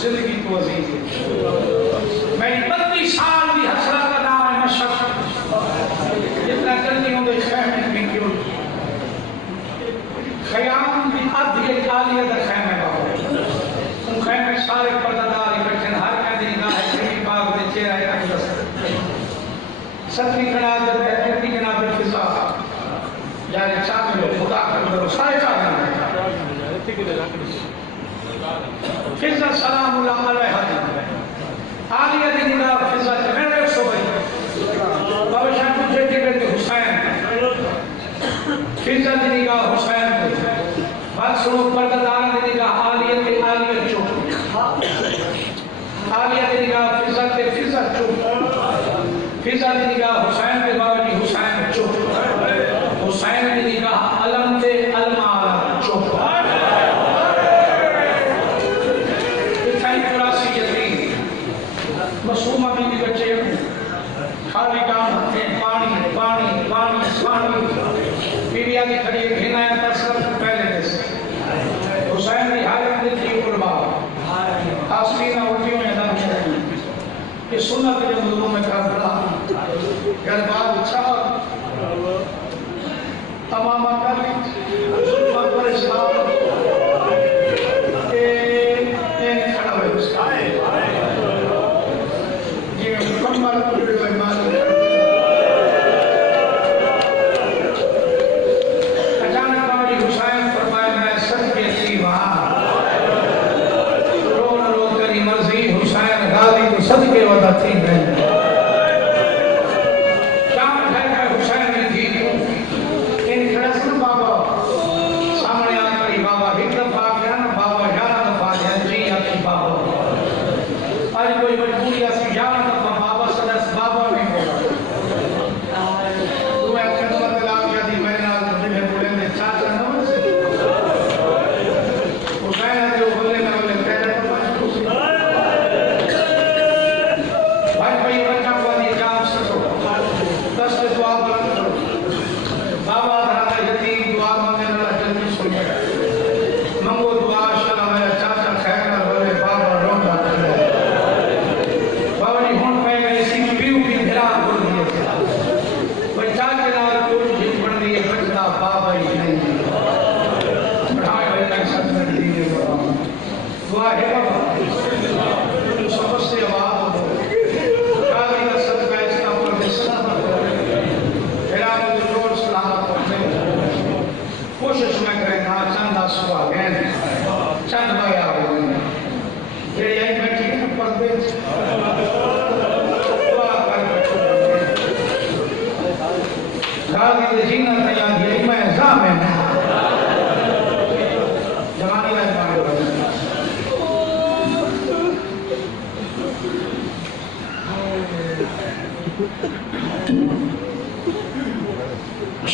जिंदगी को अजीज है। मैं 32 साल की हसरत का नाम है मशक्कत, जितना जल्दी होंगे खैमे में क्यों खयाम भी अध एक आलिया दा खैमे बाबा उन खैमे सारे पर्दादार इकट्ठे हर कहते निगाह है बाग दे चेहरे अकदस सतवीं कनात दे कितनी कनात दे फिजा यानी चाहते हो खुदा का करो सारे चाहते फिजा सलाम अलैहा आलिया दी निगाह फिजा च मेरे सो भाई बाबा शाह तुझे के हुसैन फिजा दी निगाह हुसैन पे बात सुनो पर्दादार दी निगाह आलिया के आलिया चुप आलिया दी निगाह फिजा के फिजा चुप फिजा दी निगाह हुसैन पे बाबा जी हुसैन चुप हुसैन दी निगाह अलम ते अलमा चुप मसूमा बीवी बच्चे खाली काम है पानी पानी पानी पानी बीवी आगे खड़ी है घेना है तसर पहले जैसे हुसैन की हालत में थी कुर्बा आसमीना उल्टियों में दाम चढ़ी ये सुन्नत के लोगों में का बड़ा गलबाब अच्छा तमाम कर जुल्म पर इस्लाम ये खड़ा है उसका सदके वादा थी नहीं शाम है हुसैन ने थी इन खड़सन बाबा सामने आकर बाबा एक दफा गया ना बाबा 11 दफा जी आती बाबा आज कोई मजबूरी ऐसी 11 दफा बाबा सदस बाबा भी बोला तू एक खदमत ला गया दी मैं ना तुझे बोले ने चाचा नमस हुसैन जो बोले ना बोले तेरे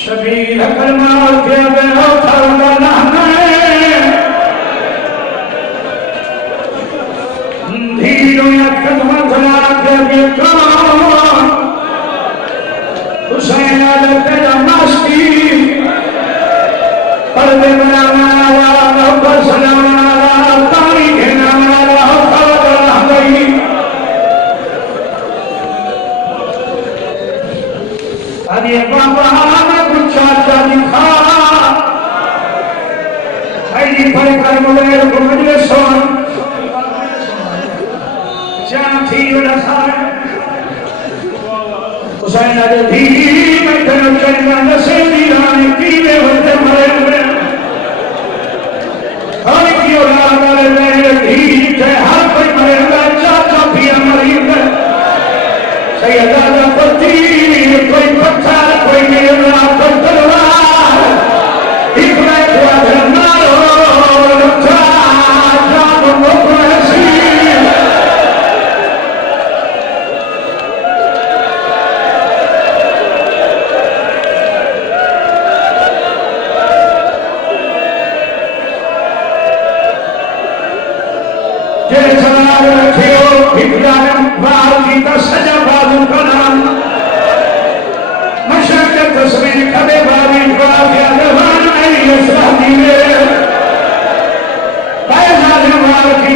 शबीर कलमाल के बेरो फरमाना है धीरो या कदम धरा के कौन हुसैन आले तेरा मस्ती पर्दे बनाना वाला बसना वाला पानी घेना वाला खबर गई अरे बाबा चाचा दिखा भाई पर कर मुझे घुमने सोन जान थी वाला सारे हुसैन आले धी मैं तेरे चलना नशे दी रानी पीने होते मरे हुए हर की औलाद वाले मेरे धी के हर कोई मरे हुए चाचा भी मरी हुए सैयदा का पति कोई पत्थर कोई मेरा कोई तलवार एक मैं हुआ धर्मारो रखा जान मुखसी तेरे सलाम रखियो इब्राहिम बाल की तो सजा बाजू का नाम तस्वीर कदे बारी बाया जवान नहीं इसरा दिए पैसा जवान की